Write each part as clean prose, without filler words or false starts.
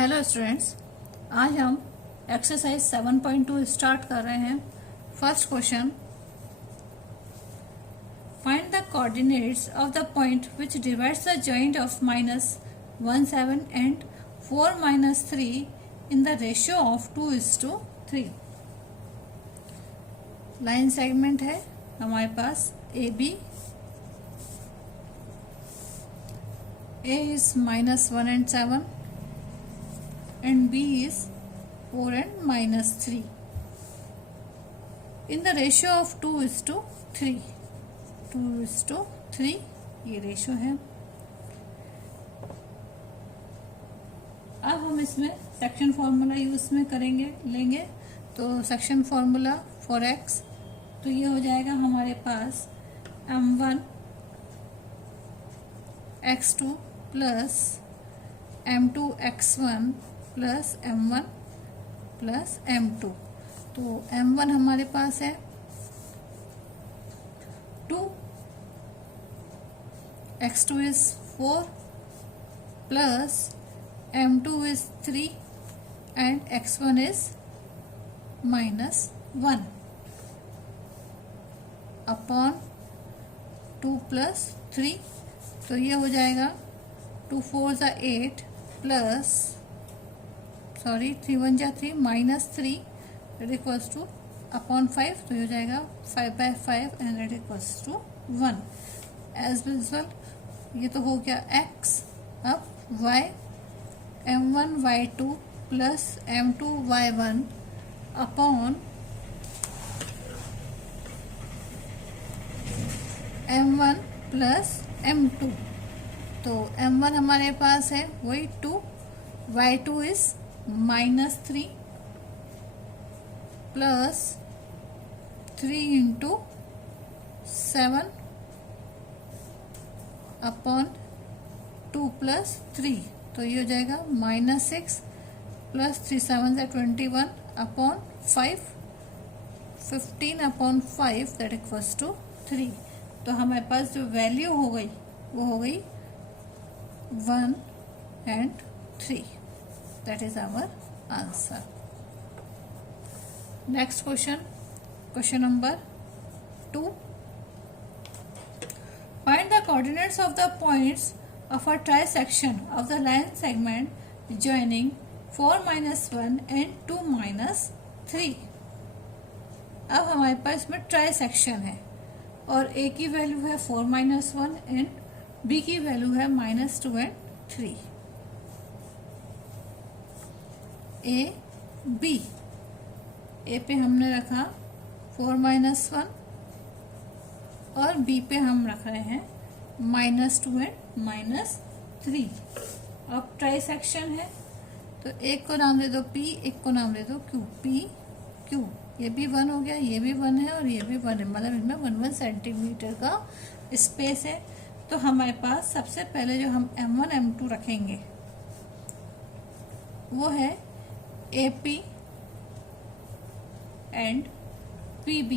Hello students, आज हम exercise 7.2 start कर रहे हैं। First question, find the coordinates of the point which divides the joint of -17 and 4-3 in the ratio of 2:3। Line segment है हमारे पास AB। A is -1 and 7 and B is 4 and -3 in the ratio of 2:3। 2:3 ये ratio है। अब हम इसमें section formula use में लेंगे। तो सेक्शन फॉर्मूला फॉर x, तो ये हो जाएगा हमारे पास m1 x2 plus m2 x1 plus m1 plus m2। तो m1 हमारे पास है 2, x2 is 4 plus m2 is 3 and x1 is -1 upon 2 plus 3। तो ये हो जाएगा 2 4 ज़ा 8 प्लस 3 1 ज़ा 3 -3 इट इक्वल्स टू अपॉन 5। तो ये हो जाएगा 5/5 and it equals to 1। As usual ये तो हो गया x। अब y, m1 y2 plus m2 y1 upon m1 plus m2। तो m1 हमारे पास है वही 2, y2 is -3 plus 3 into 7 upon 2 plus 3। तो ये हो जाएगा -6 प्लस 3 7 ज़ा 21 upon 5 15 upon 5 that equals to 3। तो हमारे पास जो वैल्यू हो गई वो हो गई 1 and 3। That is our answer. Next question, question number 2. Find the coordinates of the points of a trisection of the line segment joining 4-1 and 2-3। अब हमारे पास इसमें ट्राइसेक्शन है और A की वैल्यू है 4-1 एंड B की वैल्यू है -2 and 3। A पे हमने रखा 4-1 और B पे हम रख रहे हैं -2 and -3। अब ट्राइसेक्शन है तो एक को नाम दे दो P, एक को नाम दे दो Q। P Q, ये भी 1 हो गया, ये भी 1 है और ये भी 1 है, मतलब इनमें 1 सेंटीमीटर का स्पेस है। तो हमारे पास सबसे पहले जो हम m1 m2 रखेंगे वो है AP एंड PB।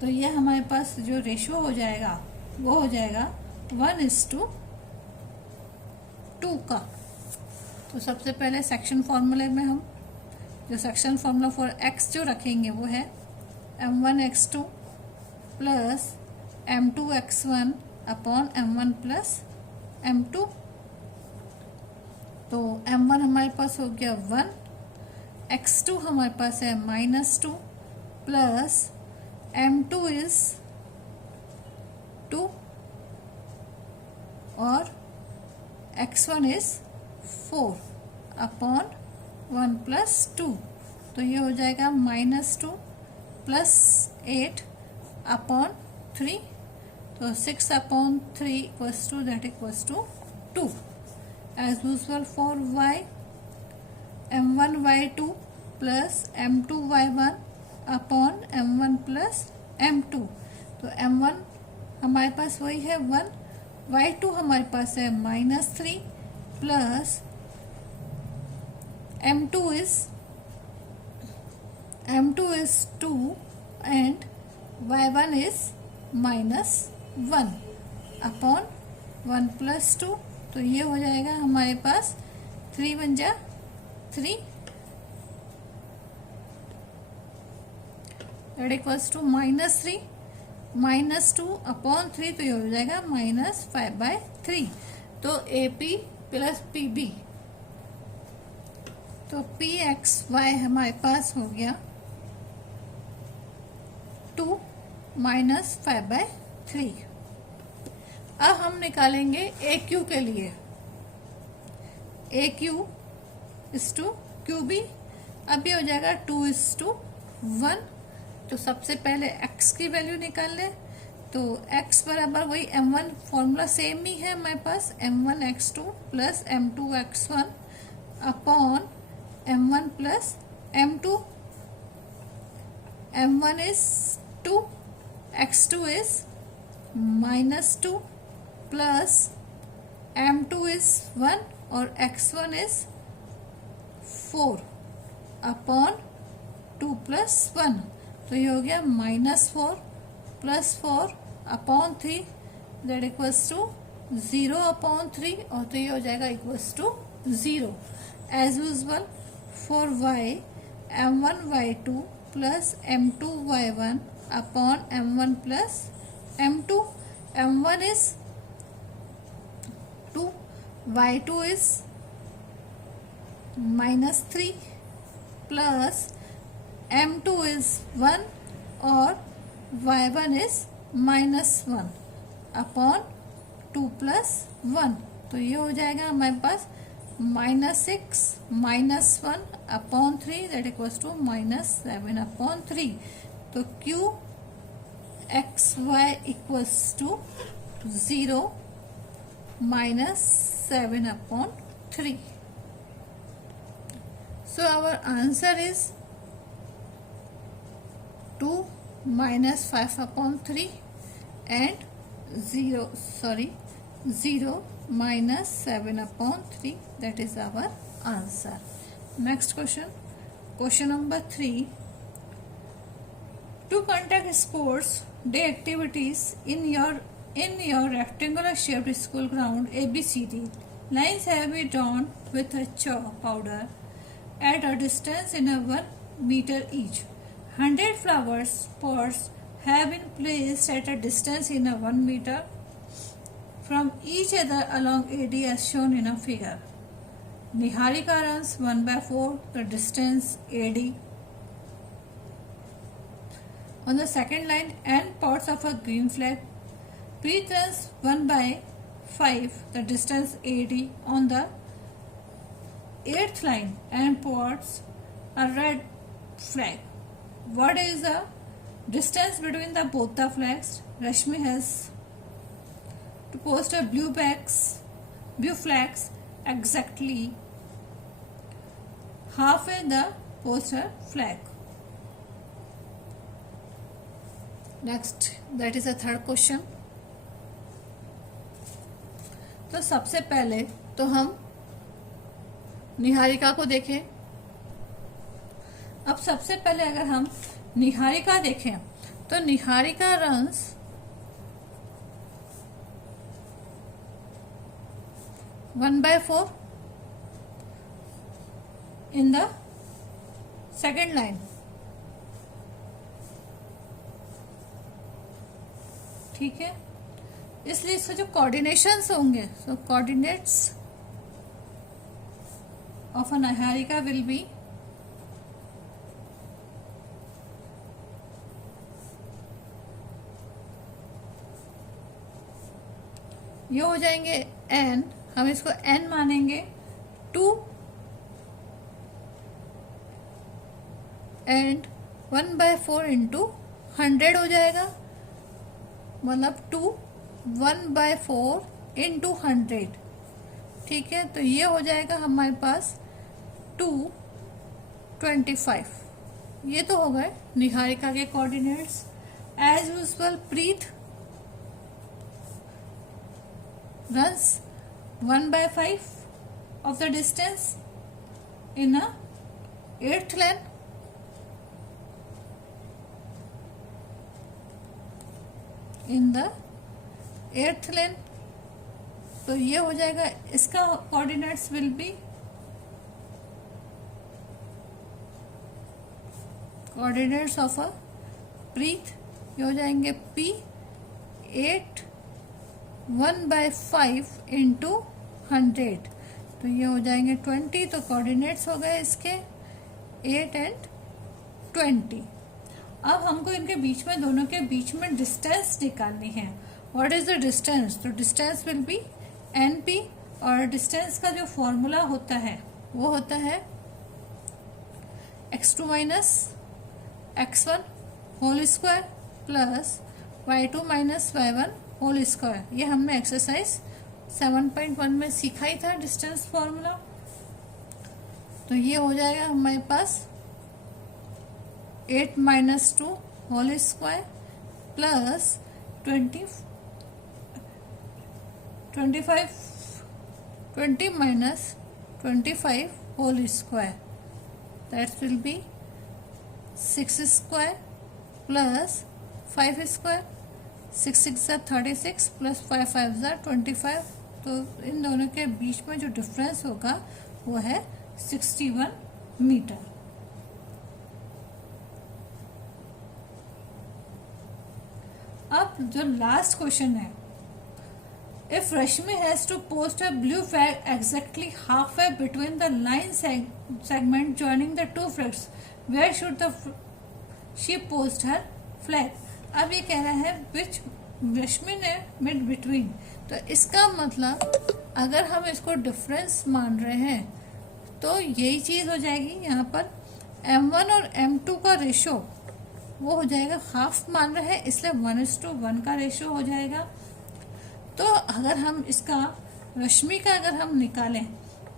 तो ये हमारे पास जो रेशियो हो जाएगा वो हो जाएगा 1:2 का। तो सबसे पहले सेक्शन फॉर्मूले में हम जो सेक्शन फॉर्मूला फॉर x जो रखेंगे वो है m1 x2 plus m2 x1 upon m1 plus m2। तो m1 हमारे पास हो गया 1, x2 हमारे पास है -2 प्लस m2 इज 2 और x1 इज 4 अपॉन 1 प्लस 2। तो ये हो जाएगा -2 प्लस 8 अपॉन 3। तो 6 upon 3 equals to that equals to 2। As usual for y, m1 y2 plus m2 y1 upon m1 plus m2। तो m1 हमारे पास वही है 1, y2 हमारे पास है -3 plus m2 is 2 and y1 is -1 upon 1 plus 2 तो ये हो जाएगा हमारे पास 3 बन जा 3 दैट इक्वल्स टू -3 -2 अपॉन 3, तो ये हो जाएगा -5/3। तो AP प्लस PB, तो PXY हमारे पास हो गया 2 -5/3। अब हम निकालेंगे AQ के लिए। AQ इज टू QB, अब ये हो जाएगा 2:1। तो सबसे पहले x की वैल्यू निकाल ले, तो x बराबर वही m1, फॉर्मूला सेम ही है हमारे पास, m1x2 plus m2x1 upon m1 plus m2। m1 is 2, x2 is -2 plus m2 is 1 और x1 इज 4 अपॉन 2 + 1, तो ये हो गया -4 + 4 upon 3 that equals to 0 upon 3, और तो ये हो जाएगा equals to 0। As usual for y m1y2 plus m2y1 upon m1 plus m2। m1 is 2, y2 is -3 plus m2 is 1 और y1 इज -1 अपॉन 2 + 1, तो ये हो जाएगा हमारे पास -6 -1 upon 3 that equals to -7 upon 3। तो QXY equals to 0 -7 upon 3। So our answer is 2 -5 upon 3 and 0 -7 upon 3. That is our answer. Next question. Question number 3. To conduct sports day activities in your rectangular shaped school ground ABCD, lines have been drawn with a chalk powder at a distance in a 1 meter each. 100 flowers pots have been placed at a distance in a 1 meter from each other along AD as shown in a figure. Niharika runs 1/4 the distance AD. On the second line and pots of a green flag. Preet runs 1/5 the distance AD on the 8th line and pots a red flag. What is the distance between the both the flags? Rashmi has to post a blue flags exactly halfway the poster flag. Next, that is a third question. तो सबसे पहले तो हम निहारिका को देखें। अब सबसे पहले अगर हम निहारिका देखें तो Niharika runs 1/4 in the second line, ठीक है। इसलिए इसके जो कोऑर्डिनेशंस होंगे, सो coordinates of a Niharika will be ये हो जाएंगे n, हम इसको n मानेंगे 2 एंड 1/4 इंटू 100 हो जाएगा, मतलब 2 1/4 इंटू 100, ठीक है। तो ये हो जाएगा हमारे पास 225। ये तो हो गए निहारिका के coordinates. As usual Preet runs 1/5 of the distance in a 8th lane. In the 8th lane, तो ये हो जाएगा, इसका coordinates will be, coordinates of a प्रीत ये हो जाएंगे P 8 1/5 इंटू 100, तो ये हो जाएंगे 20। तो कोऑर्डिनेट्स हो गए इसके 8 एंड 20। अब हमको इनके बीच में, दोनों के बीच में डिस्टेंस निकालनी है। What is the distance? तो डिस्टेंस विल बी NP, और डिस्टेंस का जो फॉर्मूला होता है वो होता है x2 minus x1 whole square plus y2 minus y1 whole square. ये हमने एक्सरसाइज 7.1 में सीखा ही था डिस्टेंस फॉर्मूला। तो ये हो जाएगा हमारे पास 8 minus 2 whole square plus 20 minus 25 whole square, that will be 6 square plus 5 square, 6 6 36 plus 5 5 25। तो इन दोनों के बीच में जो डिफरेंस होगा वो है 61 मीटर। अब जो लास्ट क्वेश्चन है, if Rashmi has to post a blue flag exactly half way between the line segment joining the two flags, where should she post her flag. अब ये कह रहा है विच रश्मि ने मिड बिटवीन, तो इसका मतलब अगर हम इसको डिफरेंस मान रहे हैं तो यही चीज हो जाएगी। यहाँ पर M1 और M2 का रेशो वो हो जाएगा, हाफ मान रहे हैं इसलिए 1:1 का रेशो हो जाएगा। तो अगर हम इसका रश्मि का अगर हम निकालें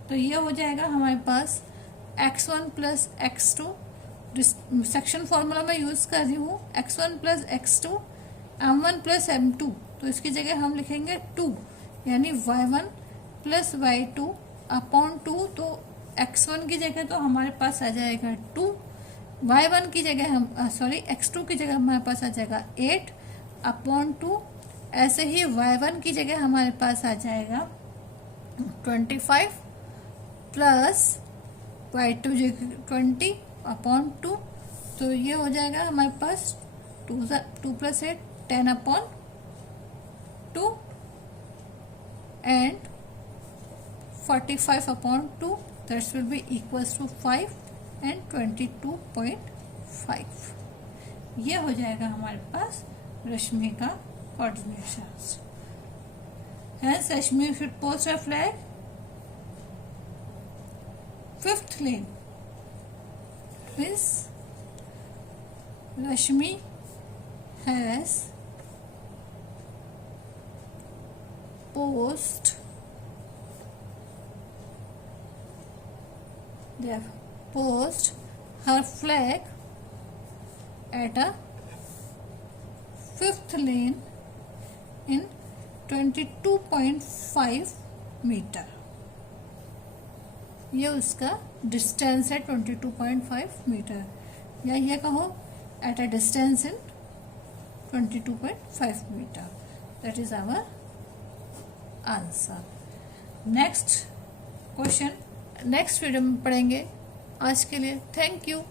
तो ये हो जाएगा हमारे पास x1 plus x2, section formula में यूज कर रही हूँ, x1 plus x2 m1 plus m2, तो इसकी जगह हम लिखेंगे 2, यानी y1 प्लस y2 अपॉन 2। तो x1 की जगह तो हमारे पास आ जाएगा 2, y1 की जगह हम x2 की जगह हमारे पास आ जाएगा 8 अपॉन 2। ऐसे ही y1 की जगह हमारे पास आ जाएगा 25 प्लस y2 जगह 20 अपॉन 2। तो ये हो जाएगा हमारे पास 2 plus 8 10 upon 2 and 45 upon 2, that's will be equals to 5 and 22.5। ये हो जाएगा हमारे पास रश्मि का coordinations. Hence Rashmi should post a flag 5th lane, means Rashmi has post her flag at a 5th lane in 22.5 metre. ये उसका distance है 22.5 metre, या ये कहो at a distance in 22.5 metre. That is our answer. Next question next video में पढ़ेंगे। आज के लिए थैंक यू।